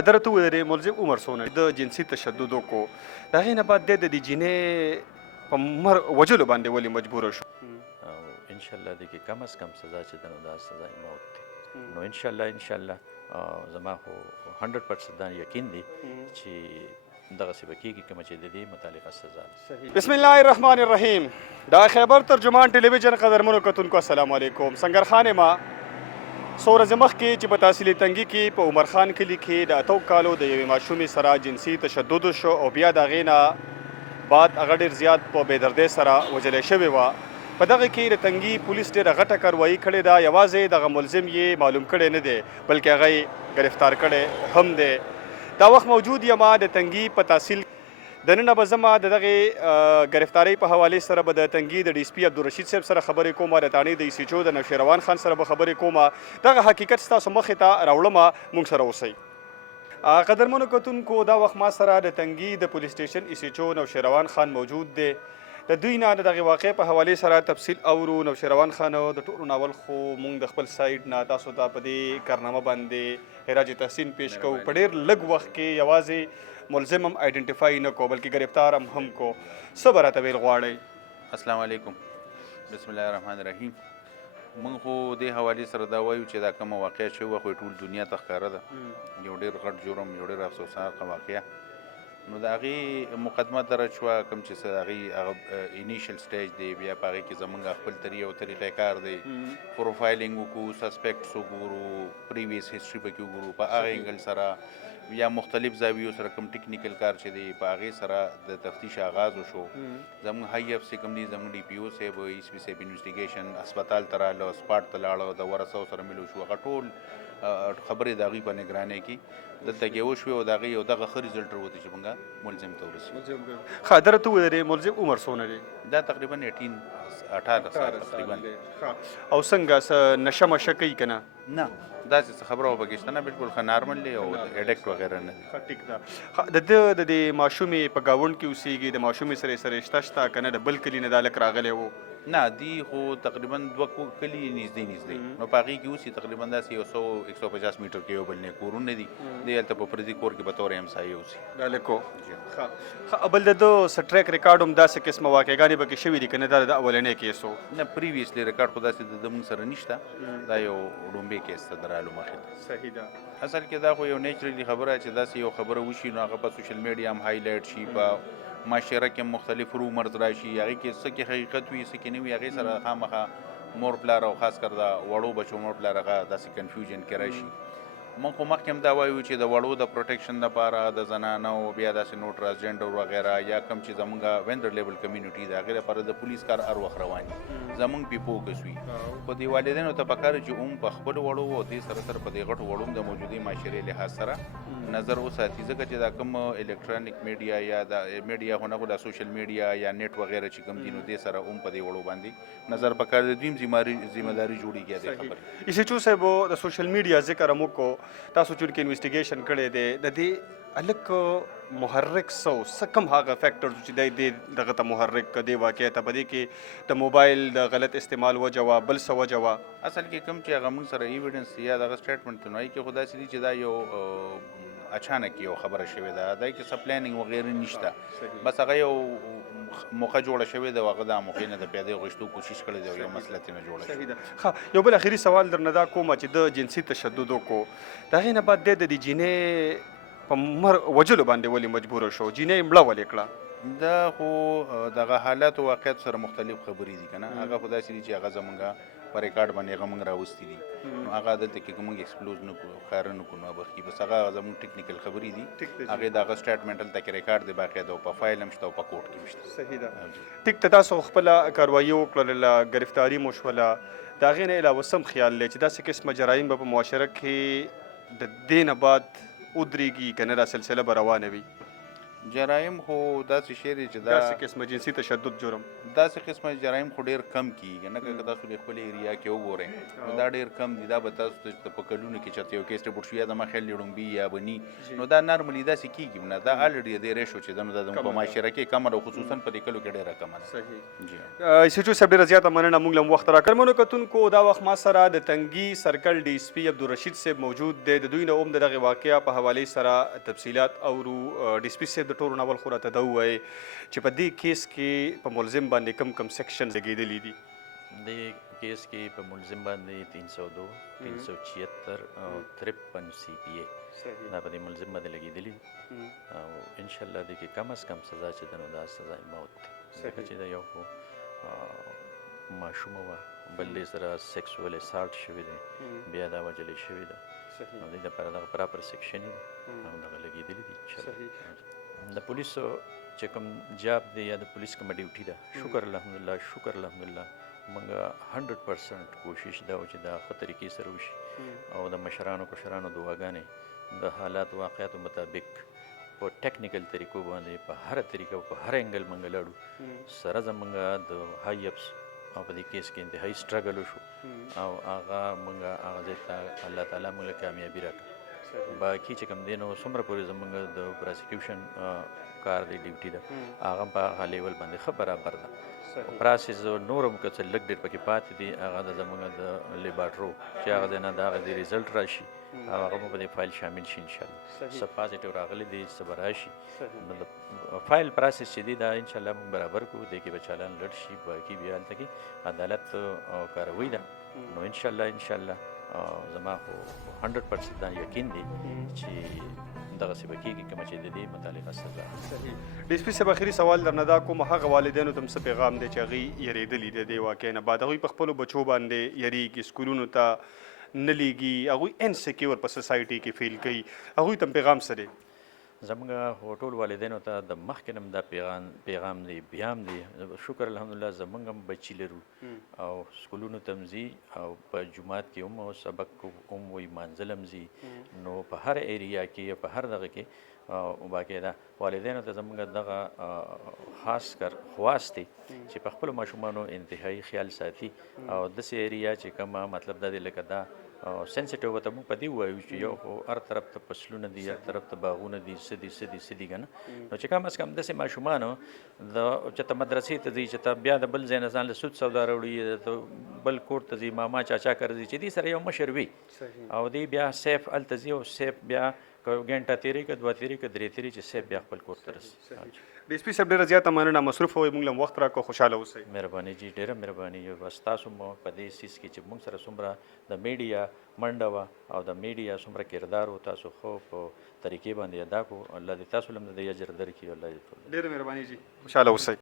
درته وویل ملزم عمر څونه د جنسي تشدد وکړو د هغې نه بعد دی د دې جینۍ په وجلو باندې ولې مجبوره شو؟ او انشاءالله دې کې کم از کم سزا چې ده نو دا سزای موت دی. نو انشاءالله زما خو 100% دا یقین دی چې دغسې به کېږي کومه چې د دې متعلقه سزا ده. بسم الله الرحمن الرحیم. دا خیبر ترجمان ټلویزیون قدرمنو کتونکو السلام علیکم. سنگر خان ما څو ورځې مخکې چې په تحصیلي تنګي کې په عمر خان کلي کې د 8 کالو د یوې ماشومې سره جنسي تشدد وشو او بیا د هغې نه بعد هغه ډېر زیات په بېدردۍ سره وژلې شوې وه. په دغه کې د تنګي پولیس ډېره غټه کاروایي کړې ده. یوازې دغه ملزم یې معلوم کړی نه دی بلکې هغه یې ګرفتار کړی هم دی. دا وخت موجود یم د تنګي په تحصیل دننه به زما د دغې ګرفتارۍ په حوالې سره به د تنګي د ډي اس پي عبدالرشید صاحب سره خبرې کومه، د تاڼې د ایسیچو د نوشیروان خان سره به خبرې کومه. دغه حقیقت ستاسو مخې ته راوړمه، موږ سره اوسئ. قدرمنو کتونکو دا وخت ما سره د تنګي د پولیس سټیشن ایسیچو نوشیروان خان موجود دی. د دوی نه د دغې واقعې په حوالې سره تفصیل اورو. نوشیروان خان د ټولو ناول خو موږ د خپل سایډ نه تاسو ته په دې کارنامه باندې خراج تحسین پیش کوو. په ډېر لږ وخت کې یوازې ملزم هم آیډنټیفای نه کو بلکې گرفتار هم کو. څه به راته ویل غواړئ؟ السلام علیکم. بسم الله الرحمن الرحیم. موږ خو دې حوالې سره دا وایو چې دا کومه واقعه شوې وه خو ټول دنیا ته ښکاره ده. یو ډېر غټ جرم، یو ډېر افسوسناکه واقعه. نو د هغې مقدمه درج شوه، کوم چې څه د هغې هغه انیشل سټیج دی. بیا په هغې کې زموږ خپل طریقې کار دی. پروفایلینګ وکړو، سسپیکټس وګورو، پریویس هسټري پکې وګورو، په هغه انګل سره یا مختلف زاویو سره کوم ټیکنیکل کار چې دی په هغې سره د تفتیش آغاز وشو. زموږ هاي اف سی کوم دی، زموږ ډي پي او صاحب، ایس پي صاحب انویسټیګیشن هسپتال ته راغله، سپاټ ته لاړه، د ورثو سره ملو شو. هغه ټول خبرې د هغوی په نګرانۍ کې دلته کې وشوې او د هغې یو دغه ښه رزلټ راوته چې موږ ملزم ته ورسېږو. درته وویل ملزم عمر څونه دی؟ دا تقریبا 18 سال تقریبا. او څنګه څه نشه مشه کوي که نه؟ نه داسې څه خبره وه پکې شته نه، بلکل ښه نارمل دی او اډکټ وغیره نه دی. ټیک ده. د ده د دې ماشومې په ګاونډ کې اوسېږي، د ماشومې سره یې سره رشته شته که نه د بل کلي نه دا هلک راغلی و؟ نه دی خو تقریبا 2 کلي نږدې نو په هغې کې اوسي تقریبا داسې 100-150 میټر کې یو بل نه کورونه دي. دی هلته په پردي کور کې به طور همسایه اوسي دا هلک و. بل د ده څه ټریک ریکارډ هم داسې قسمه واقعګانې پکې شوي دي که نه دا د اولنی کیس و؟ نه پریویسلی ریکارډ خو داسې د موږ سره نشته. دا یو ړومبی کیس ته درالو مخې ته. صحیح ده. اصل کې دا خو یو نیچرلی خبره چې داسې یو خبره وشي نو هغه په سوشل میډیا هم هایلایټ شي، په معاشره کې مختلف رومرز راشي، هغې کې څه کې حقیقت وي څه کې نه وي، هغې سره خامخا مور پلار او خاص کر د وړو بچو مور پلار هغه داسې کنفیوژن کې راشي. موږ خو مخکې هم دا وایو چې د وړو د پروټیکشن دپاره د زنانو بیا داسې نو ټرانسجنډر وغیره یا کوم چې زمونږ وینډر لیبل کمیونټي ده هغې لپاره د پولیس کار هر وخت روان وي، زمونږ پې فوکس وي. خو دې والدینو ته پکار چې هم په خپلو وړو او دې سره سره په دې غټو وړو هم د موجودې معاشرې لحاظ سره نظر وساتي، ځکه چې دا کوم الکترونیک میډیا یا د میډیا خو نه خو د سوشل میډیا یا نیټ وغیره چې کوم دي نو دې سره هم په دې وړو باندې نظر پکار د دوی ذمهداري جوړېږي. دې خبرې ایسیچو صاحب د سوشل میډیا ذکر هم وکړو، تاسو چونکې انویسټیګیشن کړی دی، د دې هلک محرک څه کوم هغه فیکټرز چې دی دغه ته محرک دې واقعې ته په دې کې د موبایل د غلط استعمال وجه وه، بل څه وجه وه؟ اصل کې کوم چې هغه موږ سره ایویډنس یا دغه سټیټمنټ ته نو هغې کې خو داسې دي چې دا یو اچانک یو خبره شوې ده، دا کې څه پلانینګ وغیره نشته، بس هغه یو موخه جوړه شوې ده او هغه د موخې نه د پیادې غوښتو کوشش کړی دی او یو مسله ترې نه جوړه شوې ده. یو بل اخري سوال درنه دا کومه چې د جنسي تشدد وکړو د هغې نه بعد دی د دې جینۍ په وجلو باندې ولې مجبوره شو؟ جینۍ یې مړه ولې کړه؟ دا خو دغه حالاتو واقعیت سره مختلف خبرې دي که نه، هغه خو داسې دي چې هغه زمونږ په ریکارډ باندې هغه موږ راوستي دي، نو هغه دلته کې که موږ ایکسپلوز نه کړو ښکاره نه کړو نو به ښي، بس هغه زموږ ټیکنیکل خبرې دي، هغې د هغه سټیټمنټ هلته کې ریکارډ دی باقاعده او په فایل هم شته او په کوټ کې هم شته. صحیح ده. ټیک ته تاسو خپله کاروایي وکړله، ګرفتاري مو شوله، د هغې نه علاوه سم خیال دی چې داسې قسمه جرایم به په معاشره کې د دې نه بعد ودرېږي که نه دا سلسله به روانه وي؟ جرایم خو داسې شی دی چې داسې قسمه جنسي تشدد جرم داسې قسمه جرایم خو ډېر کم کیږي نه که تاسو د خپل ایریا کې وګورئ نو دا ډېر کم دي دا به تاسو ته په کلونو کې چېرته یو کیس رپورټ شي یا زما خیال لړومبي یا بني نو دا نارملي داسې کیږي نه دا الریډي د ریشو چې دا زموږ په معاشره کې کمه ده خصوصا په دې کلو کې ډېره کمه ده صحیح جی ایسیچو صاحب ډېره زیاته مننه موږ له وخت راکړ کتونکو دا وخت ما سره د تنګي سرکل ډي اس پي عبدالرشید صاحب موجود دی د دوی نه هم د دغه واقعیا په حوالې سره تفصیلات اورو ډي اس پي صاحب د ټولو نه اول خو راته دا ووایي چې په دې کیس کې په ملزم باندې کم کم سیکشن لګېدلي دي د کیس کې په ملزم باندې 302 376 او 53 سی پی ای دا په دې ملزم باندې لګېدلي او انشاءالله دې کې کم از کم سزا چې ده نو دا سزا موت دی ځکه چې دا یو خو ماشومه وه بل دې سره سیکسوال اسالټ شوی دی بیا دا وجلې شوې ده نو دې دپاره دغه پراپر سیکشن یې دی او دغه لګېدلي دي انشاءالله د پولیسو چې کوم جاب دی یا د پولیس کومه ډیوټي ده شکر الحمدلله موږ 100% کوشش دا و چې دا ښه طریقې سره وشي او د مشرانو کشرانو دعاګانې د حالات واقعیاتو مطابق په ټیکنیکل طریقو باندې په هره طریقه او په هر انګل موږ لړو سره زموږ د هاي اپس او په دې کیس کې انتهایي سټرګل وشو او هغه موږ هغه ځای ته الله تعالی موږ له کامیابي راکړه باقي چې کوم دی نو څومره پورې زموږ د پراسیکیوشن کار دی ډیوټي ده هغه په هغه لیول باندې ښه برابر ده پراسیس نور هم که څه لږ ډېر پکې پاتې دي هغه د زموږ د لیبارټرو چې هغه ځای نه د هغه د ریزلټ راشي او هغه به په دې فایل شامل شي انشاءالله څه پازیټیو راغلی دی څه به راشي مطلب فایل پراسیس چې دی دا انشاءالله موږ برابر کړو دې کې به چالان لړ شي باقي بیا هلته کې عدالت او کاروي ده نو انشاءالله زما خو 100% دا یقین دی چې دغسې به کېږي کومه چې د دې متعلقه سزا صحیح ډي اس پي صاحب اخري سوال درنه دا کوم هغه والدینو ته هم څه پیغام دی چې هغوی یېرېدلي دي دې واقعې نه بعد هغوی په خپلو بچو باندې یېرېږي سکولونو ته نه لیږي هغوی انسیکیور په سوسایټي کې فیل کوي هغوی ته پیغام څه دی زموږ خو ټول والدینو ته د مخکې نه هم دا پیغام دی بیا هم دی شکر الحمدلله زموږ هم بچي لرو او سکولونو ته هم ځي او په جومات کې هم سبق هم وایي مانځل هم ځي نو په هر ایریا کې په هر دغه کې باقاعده والدینو ته زموږ دغه خاص کر خواست دی چې په خپلو ماشومانو انتهایي خیال ساتي او داسې ایریا چې کومه مطلب دا دی لکه دا سینسیټیو ته موږ په دې ووایو چې یو خو هر طرف ته فصلونه دي هر طرف ته باغونه دي څه دي که نه نو چې کم از کم داسې ماشومانو چې ته مدرسې ته ځي چې ته بیا د بل ځای نه ځان له سود سودا راوړي ته بل کور ته ځي ماما چاچا کره ځي چې دې سره یو مشر وي او دې بیا سیف هلته ځي او سیف بیا که ګنټه تېرې که دوه تېرې که درې تېرې چې سیف بیا خپل کور ته رسي ډي اس پي صاحب ډېره زیاته مننه مصروف وئ موږ له وخت راکړو خوشحاله اوسئ مهرباني جي ډېره مهرباني بس تاسو مو په دې سیس کې چې موږ سره څومره د میډیا منډه وه او د میډیا څومره کردار و تاسو خو په طریقې باندې ادا کړو الله دې تاسو له هم د دې اجر درکړي الله دې ډېره مهرباني جي خوشحاله اوسئ